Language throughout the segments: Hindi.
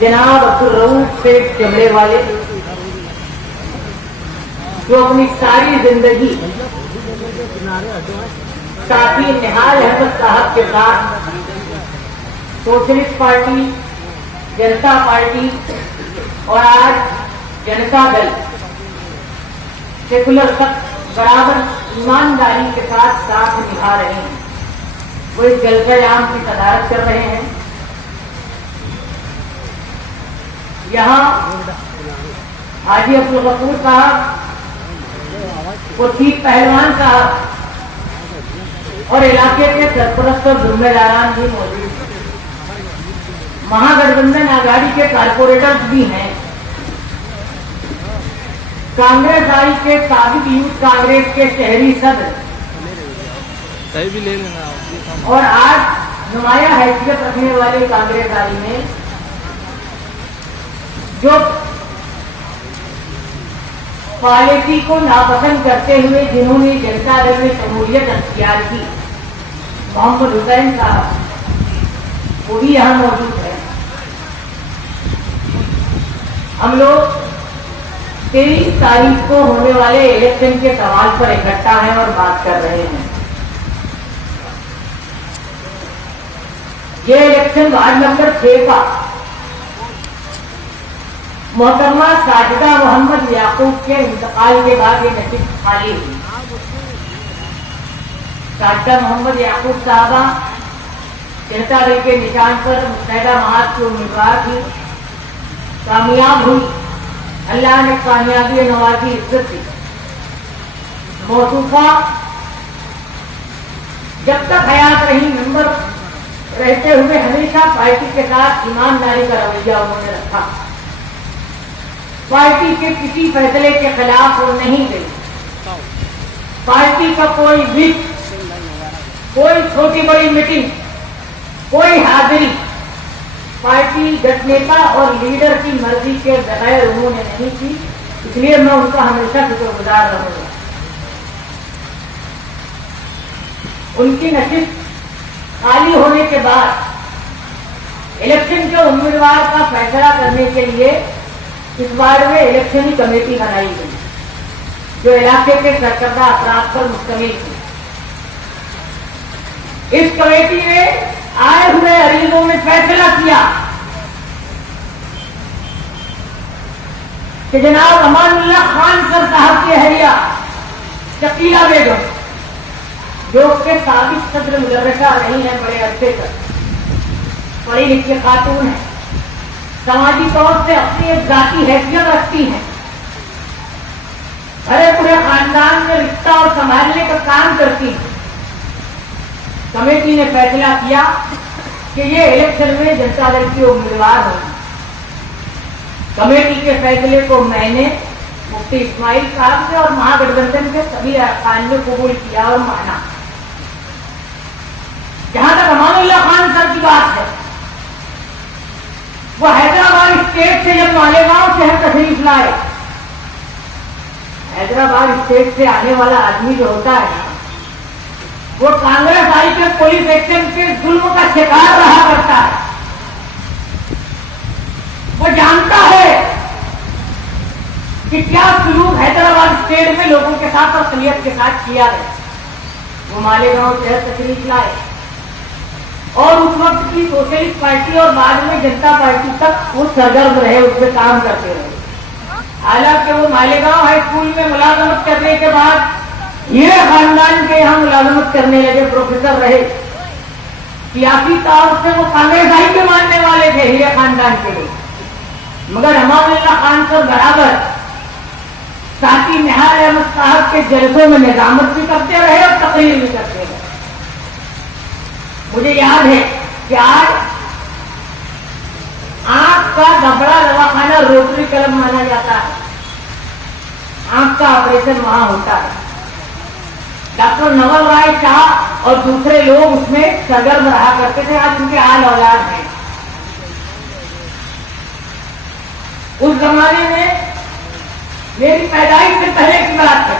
जनाब अब्दुल रऊफ सेठ चमड़े वाले, जो अपनी सारी जिंदगी साथी निहाल अहमद साहब के साथ सोशलिस्ट पार्टी, जनता पार्टी और आज जनता दल सेकुलर तक बराबर ईमानदारी के साथ साथ निभा रहे हैं। वो इस जलसा-ए-आम की सदारत कर रहे हैं। यहाँ हाजी अब्दुल गफूर साहब, वसीम पहलवान साहब और इलाके के सरपरस्त और जिम्मेदारान भी मौजूद हैं। महागठबंधन आघाड़ी के कारपोरेटर्स भी हैं। कांग्रेस आई के साबिक यूथ कांग्रेस के शहरी सदस्य भी ले लेना और आज नुमाया हैसियत रखने वाले कांग्रेस आई में जो पॉलिसी को नापसंद करते हुए जिन्होंने जनता दल में शमूलियत अख्तियार की, मोहम्मद हुसैन साहब, वो भी यहाँ मौजूद है। हम लोग 23 तारीख को होने वाले इलेक्शन के सवाल पर इकट्ठा हैं और बात कर रहे हैं। ये इलेक्शन वार्ड नंबर 6 का मोहतरमा साजिदा मोहम्मद याकूब के इंतकाल के बाद ये नसीब खाली हुई। साजिदा मोहम्मद याकूब साहबा जनता दल के निशान पर मुस्तैदा महाज की उम्मीदवार थी, कामयाब हुई। अल्लाह ने कामयाबी नवाजी इज्जत दी। मौसूफा जब तक हयात रही, मेंबर रहते हुए हमेशा पार्टी के साथ ईमानदारी का रवैया उन्होंने रखा। पार्टी के किसी फैसले के खिलाफ वो नहीं गई। पार्टी का कोई भी, कोई छोटी बड़ी मीटिंग, कोई हाजिरी पार्टी नेता और लीडर की मर्जी के बगैर उन्होंने नहीं की। इसलिए मैं उनका हमेशा शुक्रगुजार रहूंगा। उनकी नशिस्त खाली होने के बाद इलेक्शन के उम्मीदवार का फैसला करने के लिए इस वार्ड में इलेक्शनी कमेटी बनाई गई, जो इलाके के सरकर्दा अफराद पर मुश्तमिल थी। इस कमेटी ने आए हुए अरीजों में फैसला किया कि जनाब अमानुल्लाह खान सर साहब की अहलिया शकीला बेगम, जो उसके साबिक सदर मुदर्रिसा रही है बड़े अरसे तक, पढ़ी लिखी खातून है, समाजी तौर से अपनी एक जाती हैसियत रखती हैं, भरे पूरे खानदान में रिश्ता और संभालने का काम करती हैं। कमेटी ने फैसला किया कि ये इलेक्शन में जनता दल की उम्मीदवार होगी। कमेटी के फैसले को मैंने, मुफ्ती इस्माइल साहब से और महागठबंधन के सभी अरकान ने कबूल किया और माना। जहां तक अमानुल्लाह खान सर की बात है, वो हैदराबाद स्टेट से जब मालेगांव शहर तशरीफ लाए, हैदराबाद स्टेट से आने वाला आदमी जो होता है, वो कांग्रेस आई के पुलिस एक्शन के जुल्म का शिकार रहा करता है। वो जानता है कि क्या सलूक हैदराबाद स्टेट में लोगों के साथ और सलियत के साथ किया गया। वो मालेगांव शहर तशरीफ लाए और उस वक्त की सोशलिस्ट पार्टी और बाद में जनता पार्टी तक वो सरगर्म रहे, उसमें काम करते रहे। हालांकि वो मालेगांव हाई स्कूल में मुलाजमत करने के बाद ये खानदान के यहाँ मुलाजमत करने लगे, प्रोफेसर रहे। सियासी तौर से वो कांग्रेस आई के मानने वाले थे, हीरे खानदान के लोग, मगर अमानुल्लाह खान सर बराबर साथी निहाल अहमद साहब के जलसों में निजामत भी करते रहे और तकरीर भी करते रहे। मुझे याद है कि आज आंख का दबड़ा दवाखाना रोटरी क्लब माना जाता है, आंख का ऑपरेशन वहां होता है। डॉक्टर नवल राय शाह और दूसरे लोग उसमें सरगर्म रहा करते थे। आज उनके आल औलाद हैं। उस जमाने में मेरी पैदाइश से पहले की बात है,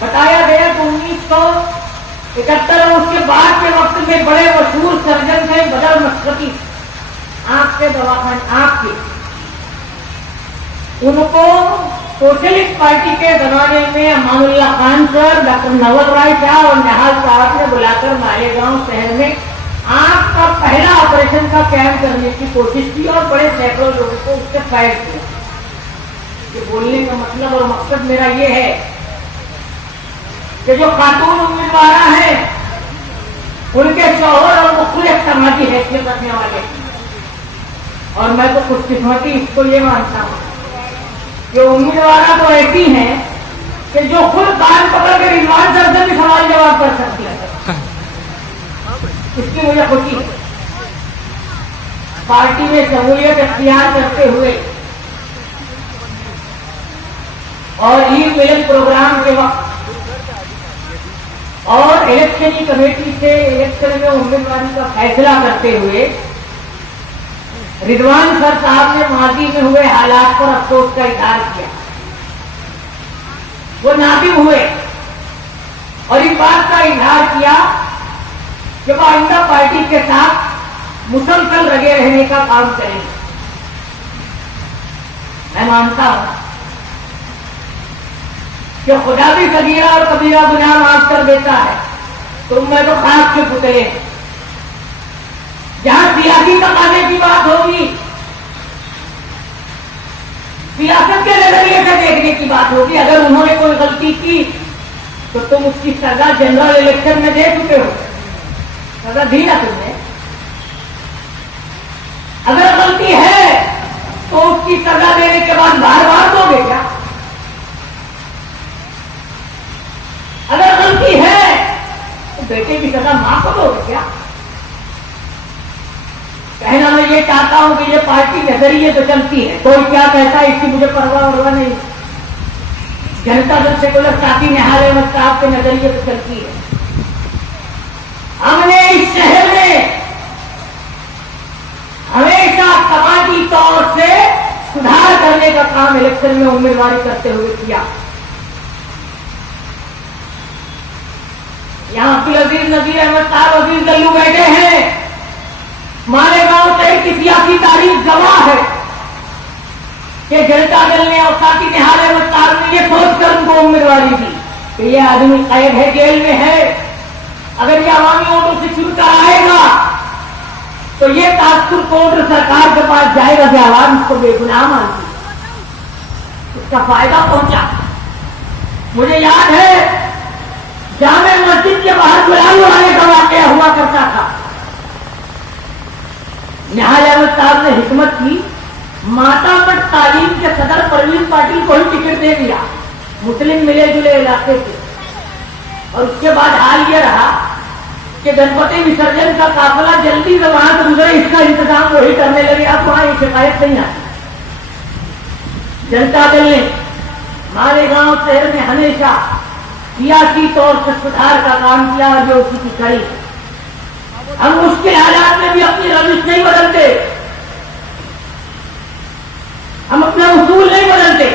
बताया गया कि 1971 और उसके बाद के वक्त में बड़े मशहूर सर्जन थे बदर मशरकी, आंख के दवाखाने, आंख के, उनको सोशलिस्ट पार्टी के जमाने में अमानुल्लाह खान सर, डॉक्टर नवल राय शाह और निहाल साहब ने बुलाकर मालेगांव शहर में आंख का पहला ऑपरेशन का कैंप करने की कोशिश की और बड़े सैकड़ों लोगों को उससे फाइट किया। ये बोलने का मतलब और मकसद मेरा ये है कि जो खातून उम्मीदवार हैं उनके शौहर और मुख्तलिफ समाजी हैसियत रखने वाले, और मैं तो खुशकिस्मती इसको ये मानता हूँ कि उम्मीदवार तो ऐसी हैं कि जो खुद कान पकड़ के रिजवान सर से भी सवाल जवाब कर सकती है। इसकी मुझे खुशी है। पार्टी में शमूलियत अख्तियार करते हुए और ईद मिलन प्रोग्राम के वक्त और इलेक्शन कमेटी से इलेक्शन में उम्मीदवारी का फैसला करते हुए रिजवान सर साहब ने माजी में हुए हालात पर अफसोस का इजहार किया। वो नादिम हुए और इस बात का इजहार किया कि वो आइंदा पार्टी के साथ मुसलसल लगे रहने का काम करेंगे। मैं मानता हूं कि खुदा भी सगीरा और कबीरा गुनाह माफ कर देता है, तो मैं तो खाक के पुतले हैं। जहां सियासी तकाजे की बात होगी, सियासत के नजरिए से देखने की बात होगी, अगर उन्होंने कोई गलती की तो तुम उसकी सजा जनरल इलेक्शन में दे चुके हो, सजा दी ना तुमने। अगर गलती है तो उसकी सजा देने के बाद बार बार दोगे क्या? अगर गलती है तो बेटे की सजा मां को दोगे क्या? कहना मैं ये चाहता हूं कि ये पार्टी नजरिए तो चलती है, कोई क्या कहता है इसकी मुझे परवाह नहीं। जनता दल सेकुलर साथी निहाल अहमद साहब के नजरिए तो चलती है। हमने इस शहर में हमेशा समाजी तौर से सुधार करने का काम इलेक्शन में उम्मीदवारी करते हुए किया। यहां अब्दुल अजीज नजीर अहमद साहब अजीज दल्लू बैठे हैं। मालेगांव शहर की सियासी तारीख गवाह है कि जनता दल ने और साथी निहाल अहमद साहब ने ये सोचकर उनको उम्मीदवारी दी कि ये आदमी कैद है, जेल में है, अगर ये अवामी वोटों से चुन कर आएगा तो ये ताजपुर कोर्ट सरकार के पास जाएगा कि आवाज उसको बेगुनाह मानती, उसका फायदा पहुंचा। मुझे याद है जामे मस्जिद के बाहर गुलामी वाले का वाकया हुआ करता था। निहाल अहमद साहब ने हिकमत की, माता मठ तालीम के सदर परवीन पाटिल को ही टिकट दे दिया, मुस्लिम मिले जुले इलाके से। और उसके बाद हाल यह रहा कि गणपति विसर्जन का काफिला जल्दी से वहां से गुजरे, इसका इंतजाम वही करने लगे। अब वहां ये शिकायत नहीं आती। जनता दल ने मालेगांव शहर में हमेशा सियासी तौर से सुधार का काम किया और जो उसी की कड़ी। हम मुश्किल हालात में भी अपनी रविश नहीं बदलते, हम अपना उसूल नहीं बदलते।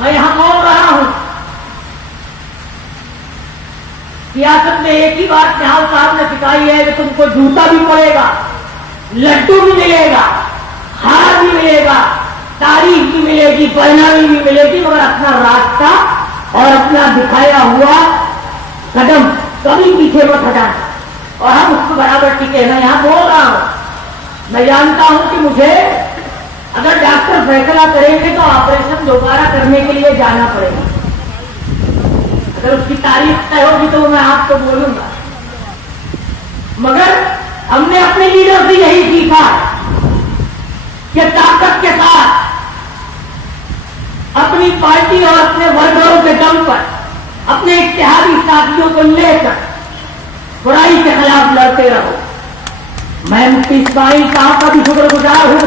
मैं यहां बोल रहा हूं, सियासत में एक ही बात निहाल साहब ने सिखाई है कि तुमको जूता भी पड़ेगा, लड्डू भी मिलेगा, हार भी मिलेगा, तारीफ भी मिलेगी, परिणामी भी मिलेगी, मगर अपना रास्ता और अपना दिखाया हुआ कदम कभी पीछे मत हटाना। और हम उसको बराबर टिके। मैं यहां बोल रहा हूं, मैं जानता हूं कि मुझे अगर डॉक्टर फैसला करेंगे तो ऑपरेशन दोबारा करने के लिए जाना पड़ेगा। अगर उसकी तारीफ तय होगी तो मैं आपको बोलूंगा। मगर हमने अपने लीडर से यही सीखा कि ताकत के साथ अपनी पार्टी और अपने वर्करों के दम पर अपने इत्तेहादी साथियों को लेकर बुराई के खिलाफ लड़ते रहो। मैं मुफ्ती इस्माइल साहब का भी शुक्रगुजार हूं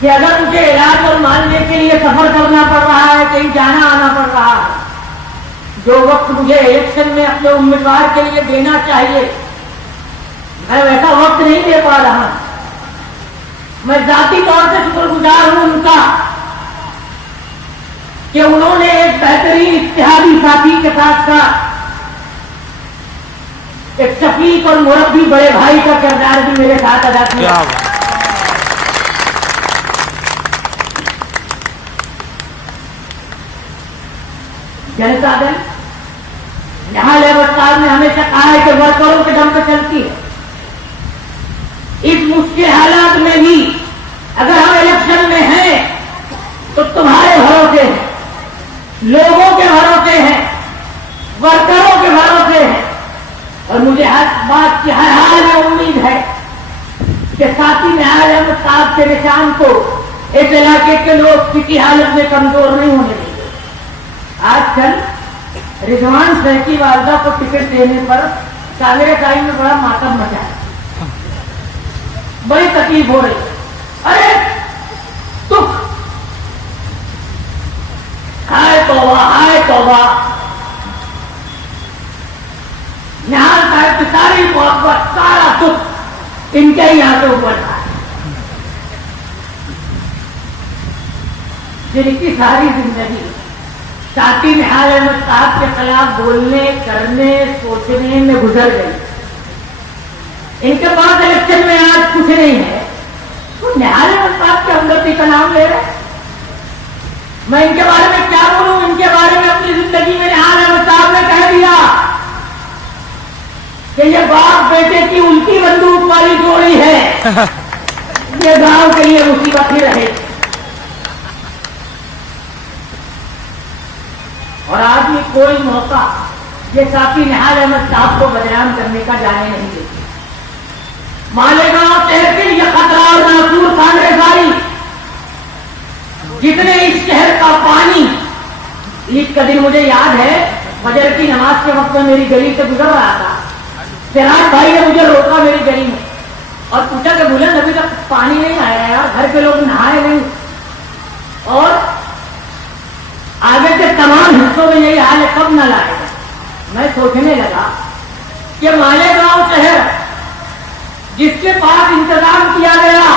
कि अगर मुझे इलाज और मानने के लिए सफर करना पड़ रहा है, कहीं जाना आना पड़ रहा है, जो वक्त मुझे इलेक्शन में अपने उम्मीदवार के लिए देना चाहिए मैं वैसा वक्त नहीं दे पा रहा। मैं जाती तौर से शुक्रगुजार हूं उनका कि उन्होंने एक बेहतरीन इत्तेहादी साथी के साथ साथ रफीक और मुरब्बी बड़े भाई का किरदार भी मेरे साथ अदा किया। क्या बात। जनता दल न्यायालय सरकार ने हमेशा कहा है कि वर्करों के दम पर चलती है। इस मुश्किल हालात में भी अगर हम इलेक्शन में हैं तो तुम्हारे भरोसे हैं, लोगों के भरोसे हैं, वर्करों के भरोसे हैं। और मुझे हर बात की हर हाल में उम्मीद है कि साथी न्यायालय साहब के निशान को इस इलाके के लोग किसी हालत में कमजोर नहीं होने देंगे। आजकल रिजवान सह की वारदा को टिकट देने पर कांग्रेस आई में बड़ा मातम मचा है, बड़ी तकलीफ हो रही। अरे दुख, हाय तौबा, निहाल साहब की सारी मोहब्बत, सारा दुख इनके ही हाथों ऊपर था। जिनकी सारी जिंदगी साथी निहाल अहमद साहब के खिलाफ बोलने, करने, सोचने में गुजर गई। इनके पास इलेक्शन में आज कुछ नहीं है तो निहाल अहमद साहब के हमदर्दी का नाम ले रहे। मैं इनके बारे में क्या बोलूं? इनके बारे में अपनी जिंदगी में निहाल अहमद साहब ने कह दिया कि ये बाप बेटे की उल्टी बंदूक वाली जोड़ी है, ये गांव के लिए मुसीबत ही रहे। और आज भी कोई मौका ये साथी निहाल अहमद साहब को बदनाम करने का जाने नहीं देते। मालेगांव तहसील ये खतरा और नासूर कांग्रेस आई, जितने इस शहर का पानी, ईद का दिन मुझे याद है, फजर की नमाज के वक्त में मेरी गली से गुजर रहा था। सिराज भाई ने मुझे रोका मेरी गली में और पूछा कि बुलंद अभी तक पानी नहीं आया यार, घर के लोग नहाए नहीं और आगे के तमाम हिस्सों में यही हाल है, कब न लाएगा। मैं सोचने लगा कि मालेगांव शहर जिसके पास इंतजाम किया गया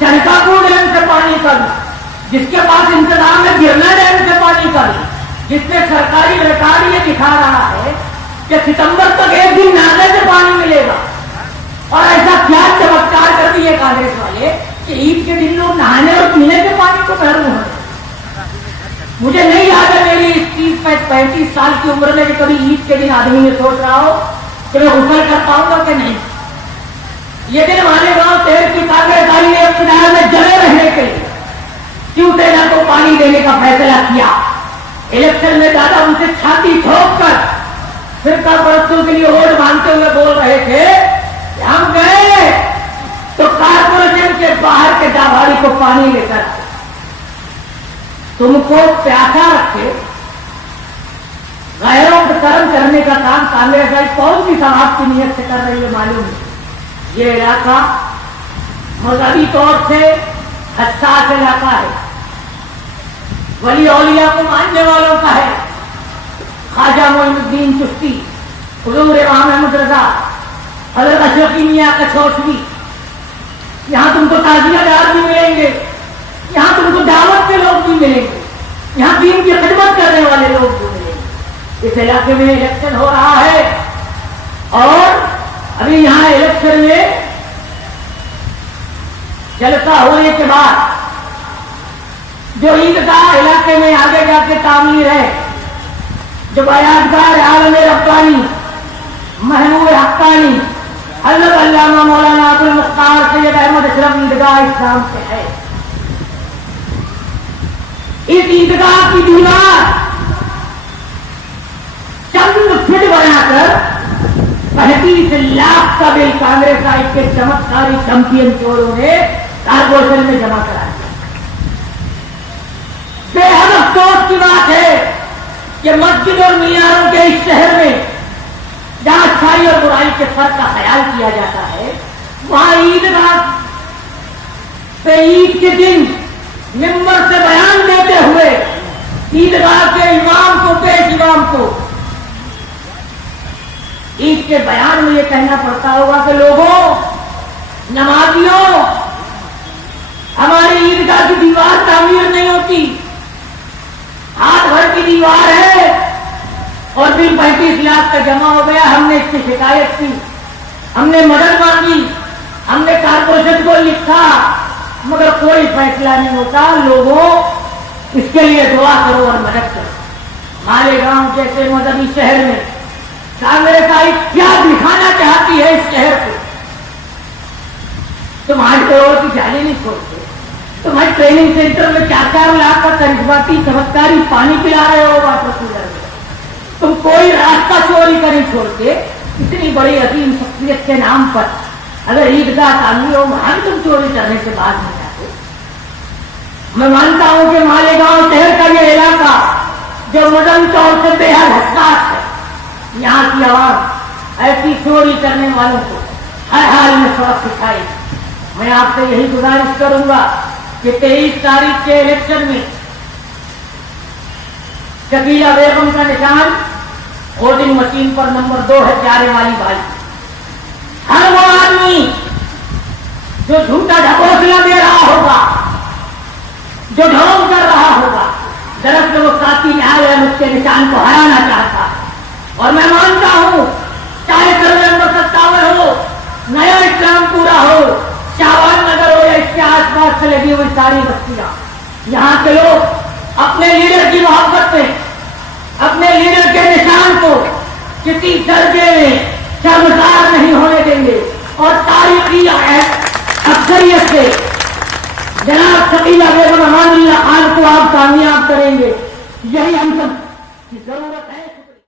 चरकापुर डैम से पानी का, जिसके पास इंतजाम है गिरना डैम से पानी का, जिसमें सरकारी रिकॉर्ड ये दिखा रहा है कि सितंबर तक एक दिन नाले से पानी मिलेगा। और ऐसा क्या चमत्कार कर दिए कांग्रेस वाले कि ईद के दिन लोग नहाने और पीने के पानी को महरूम हो। मुझे नहीं याद है मेरी 30-35 साल की उम्र में कि कभी ईद के दिन आदमी ने सोच रहा हो कि मैं गुसल कर पाऊंगा कि नहीं। ये दिन मालेगांव शहर की कांग्रेस आई ने इब्तिदाई में जमे रहने के लिए शिवसेना को पानी देने का फैसला किया। इलेक्शन में दादा उनसे छाती ठोक कर फिरका परस्तों के लिए वोट मांगते हुए बोल रहे थे कि हम गए तो कारपोरेशन के बाहर के दाभाड़ी को पानी लेकर तुमको प्यासा रखे। गैरों को कर्म करने का काम कांग्रेस आई कौन सी समाज की नीयत से कर रही है मालूम है। ये इलाका मजहबी तौर से हसास इलाका है, वली औलिया को मानने वालों का है। ख्वाजा मोइनुद्दीन चिश्ती, हुजूर इमाम अहमद रजा, हजरत अशरफी मियां कछौटवी, यहाँ तुमको ताजियादार भी मिलेंगे, यहाँ तुमको दावत के लोग भी मिलेंगे, यहाँ दीन की खिदमत करने वाले लोग भी मिलेंगे। इस इलाके में इलेक्शन हो रहा है और अभी यहाँ इलेक्शन में जलसा होने के बाद जो ईदगाह इलाके में आगे जाके तामीर है, जो बयानकार आलम रब्बानी महमूद हक्कानी हज़रत अल्लामा मौलाना अब्दुल मुख्तार सैयद अहमद अशरफ ईदगाह इस्लाम से है। इस ईदगाह की दीवार चंद फीट बनाकर 35 लाख का बिल कांग्रेस आई के चमत्कारी चैंपियन चोरों ने कारपोरेशन में जमा करा दिया। बेहद अफसोस की बात है कि मस्जिद और मीनारों के इस शहर में जहां अच्छाई और बुराई के फर्क का ख्याल किया जाता है, वहां ईदगाह पे ईद के दिन मिंबर से बयान देते हुए ईदगाह के इमाम को, पेश इमाम को ईद के बयान में यह कहना पड़ता होगा कि लोगों, नमाजियों, हमारी ईदगाह की दीवार तामीर नहीं होती, हाथ भर की दीवार है और बिल 35 लाख का जमा हो गया। हमने इसकी शिकायत की, हमने मदद मांगी, हमने कारपोरेशन को लिखा, मगर कोई फैसला नहीं होता। लोगों इसके लिए दुआ करो और मदद करो। मालेगांव जैसे मदनी शहर में कांग्रेस आई क्या दिखाना चाहती है इस शहर को? तुम्हारी करोड़ की जाने नहीं छोड़ते, तुम्हारे ट्रेनिंग सेंटर में 4-4 लाख का करिश्माती चमत्कारी पानी पिला रहे हो वाटर कूलर में। तुम कोई रास्ता चोरी कर नहीं छोड़ते। इतनी बड़ी अजीम शख्सियत के नाम पर अगर ईदगाह तांगी हो वहां तुम चोरी करने से बात नहीं आते। मैं मानता हूं कि मालेगांव शहर का यह इलाका जो मदन तौर से बेहद हसास है, यहाँ की आवाम ऐसी चोरी करने वालों को हर हाल में सबक सिखाएगी। मैं आपसे यही गुजारिश करूंगा कि 23 तारीख के इलेक्शन में शकीला बेगम का निशान वोटिंग मशीन पर नंबर 2 है, प्यारे वाली भाई। हर वो आदमी जो झूठा ढकोसला दे रहा होगा, जो ढोंग कर रहा होगा, दरअसल वो साथी न्याय है उसके निशान को हराना चाहता है। और मैं मानता हूं चाहे सर्वे नंबर 57 हो, नया इस्लामपुरा हो, शाहबाद नगर हो या इसके आसपास से लगी हुई सारी बस्तियां, यहाँ के लोग अपने लीडर की मोहब्बत में, अपने लीडर के निशान को किसी दर्जे में शर्मसार नहीं होने देंगे और तारीखी अक्सरियत से जनाब शकीला बेगम अमानुल्लाह खान को आप कामयाब करेंगे। यही हम सब